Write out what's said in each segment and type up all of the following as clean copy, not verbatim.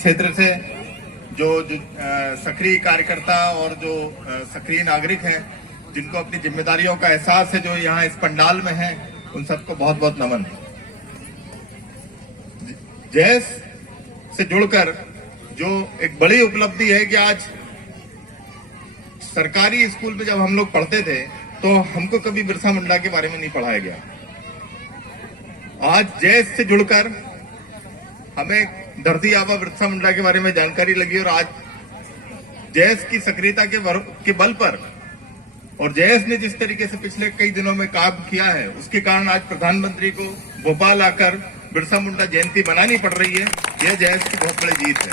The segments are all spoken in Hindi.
क्षेत्र से जो सक्रिय कार्यकर्ता और जो सक्रिय नागरिक हैं, जिनको अपनी जिम्मेदारियों का एहसास है, जो यहाँ इस पंडाल में हैं, उन सबको बहुत बहुत नमन। जैस से जुड़कर जो एक बड़ी उपलब्धि है कि आज सरकारी स्कूल में जब हम लोग पढ़ते थे तो हमको कभी बिरसा मुंडा के बारे में नहीं पढ़ाया गया। आज जैस से जुड़कर हमें धरती आबा बिरसा मुंडा के बारे में जानकारी लगी और आज जैस की सक्रियता के बल पर और जैस ने जिस तरीके से पिछले कई दिनों में काम किया है, उसके कारण आज प्रधानमंत्री को भोपाल आकर बिरसा मुंडा जयंती मनानी पड़ रही है। यह जैस की बहुत बड़ी जीत है।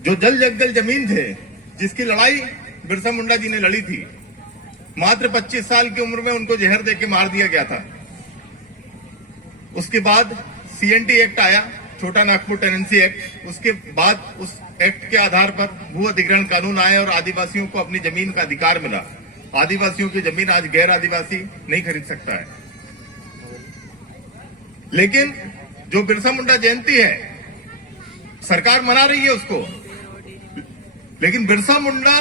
जो जल जंगल जमीन थे, जिसकी लड़ाई बिरसा मुंडा जी ने लड़ी थी, मात्र 25 साल की उम्र में उनको जहर देके मार दिया गया था। उसके बाद CNT एक्ट आया, छोटा नागपुर टेनेंसी एक्ट। उसके बाद उस एक्ट के आधार पर भू अधिग्रहण कानून आए और आदिवासियों को अपनी जमीन का अधिकार मिला। आदिवासियों की जमीन आज गैर आदिवासी नहीं खरीद सकता है। लेकिन जो बिरसा मुंडा जयंती है, सरकार मना रही है उसको, लेकिन बिरसा मुंडा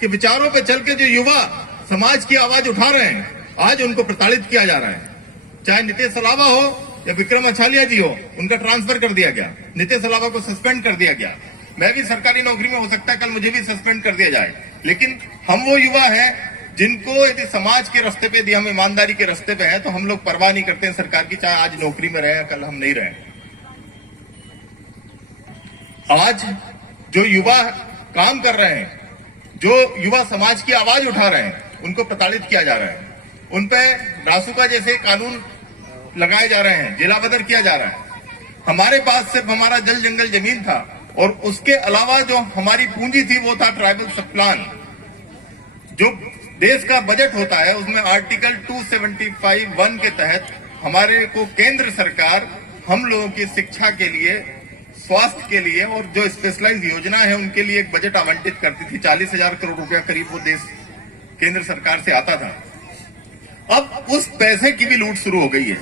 के विचारों पे चल के जो युवा समाज की आवाज उठा रहे हैं, आज उनको प्रताड़ित किया जा रहा है। चाहे नितेश अलावा हो या विक्रम अछालिया जी हो, उनका ट्रांसफर कर दिया गया। नितेश अलावा को सस्पेंड कर दिया गया। मैं भी सरकारी नौकरी में हो सकता है कल मुझे भी सस्पेंड कर दिया जाए, लेकिन हम वो युवा हैं जिनको यदि समाज के रास्ते पे, यदि हम ईमानदारी के रास्ते पे हैं, तो हम लोग परवाह नहीं करते हैं सरकार की, चाहे आज नौकरी में रहे कल हम नहीं रहे। आज जो युवा काम कर रहे हैं, जो युवा समाज की आवाज उठा रहे हैं, उनको प्रताड़ित किया जा रहा है। उनपे रासुका जैसे कानून लगाए जा रहे हैं, जिला बदर किया जा रहा है। हमारे पास सिर्फ हमारा जल जंगल जमीन था और उसके अलावा जो हमारी पूंजी थी वो था ट्राइबल सब प्लान। जो देश का बजट होता है उसमें आर्टिकल 275(1) के तहत हमारे को केंद्र सरकार हम लोगों की शिक्षा के लिए, स्वास्थ्य के लिए और जो स्पेशलाइज योजना है उनके लिए एक बजट आवंटित करती थी। 40,000 करोड़ रुपया करीब वो देश केंद्र सरकार से आता था। अब उस पैसे की भी लूट शुरू हो गई है।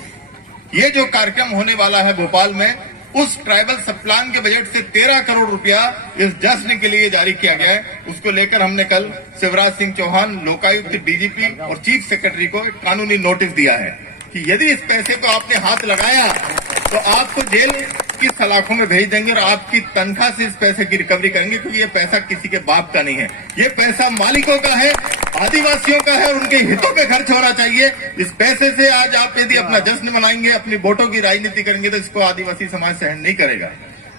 ये जो कार्यक्रम होने वाला है भोपाल में, उस ट्राइबल सब प्लान के बजट से 13 करोड़ रुपया इस जश्न के लिए जारी किया गया है। उसको लेकर हमने कल शिवराज सिंह चौहान, लोकायुक्त, DGP और चीफ सेक्रेटरी को एक कानूनी नोटिस दिया है कि यदि इस पैसे को आपने हाथ लगाया तो आपको जेल की सलाखों में भेज देंगे और आपकी तनख्वाह से इस पैसे की रिकवरी करेंगे, क्योंकि ये पैसा किसी के बाप का नहीं है। ये पैसा मालिकों का है, आदिवासियों का है और उनके हितों पे खर्च होना चाहिए। इस पैसे से आज आप यदि अपना जश्न मनाएंगे, अपनी वोटों की राजनीति करेंगे, तो इसको आदिवासी समाज सहन नहीं करेगा।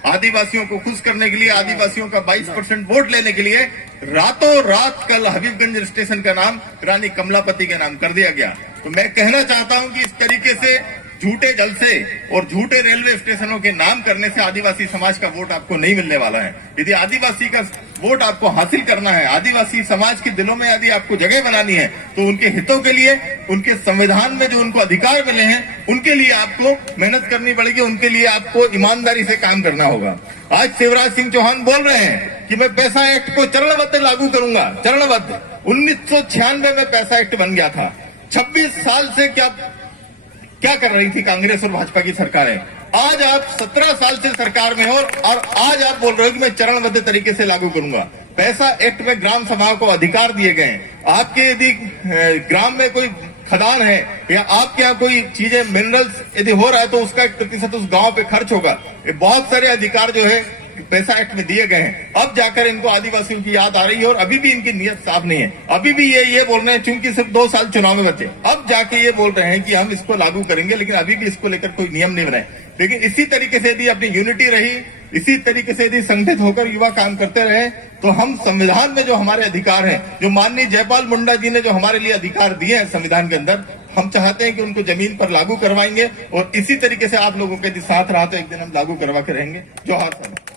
आदिवासियों को खुश करने के लिए, आदिवासियों का 22% वोट लेने के लिए रातों रात कल हबीबगंज स्टेशन का नाम रानी कमलापति के नाम कर दिया गया। तो मैं कहना चाहता हूं कि इस तरीके से झूठे जलसे और झूठे रेलवे स्टेशनों के नाम करने से आदिवासी समाज का वोट आपको नहीं मिलने वाला है। यदि आदिवासी का वोट आपको हासिल करना है, आदिवासी समाज के दिलों में यदि आपको जगह बनानी है, तो उनके हितों के लिए, उनके संविधान में जो उनको अधिकार मिले हैं, उनके लिए आपको मेहनत करनी पड़ेगी, उनके लिए आपको ईमानदारी से काम करना होगा। आज शिवराज सिंह चौहान बोल रहे हैं कि मैं पैसा एक्ट को चरणबद्ध लागू करूंगा। चरणबद्ध 1996 में पैसा एक्ट बन गया था। 26 साल से क्या कर रही थी कांग्रेस और भाजपा की सरकारें? आज आप 17 साल से सरकार में हो और आज आप बोल रहे हो कि मैं चरणबद्ध तरीके से लागू करूंगा। पैसा एक्ट में ग्राम सभा को अधिकार दिए गए हैं। आपके यदि ग्राम में कोई खदान है या आपके यहाँ कोई चीजें, मिनरल्स यदि हो रहा है, तो उसका 1% उस गांव पे खर्च होगा। ये बहुत सारे अधिकार जो है पैसा एक्ट में दिए गए हैं। अब जाकर इनको आदिवासियों की याद आ रही है और अभी भी इनकी नीयत साफ नहीं है। अभी भी ये बोल रहे हैं, चूंकि सिर्फ 2 साल चुनाव में बचे, अब जाके ये बोल रहे हैं कि हम इसको लागू करेंगे, लेकिन अभी भी इसको लेकर कोई नियम नहीं बनाए। लेकिन इसी तरीके से यदि अपनी यूनिटी रही, इसी तरीके से यदि संगठित होकर युवा काम करते रहे, तो हम संविधान में जो हमारे अधिकार हैं, जो माननीय जयपाल मुंडा जी ने जो हमारे लिए अधिकार दिए हैं संविधान के अंदर, हम चाहते हैं कि उनको जमीन पर लागू करवाएंगे। और इसी तरीके से आप लोगों के साथ रहा तो एक दिन हम लागू करवा के रहेंगे। जोहार साहब।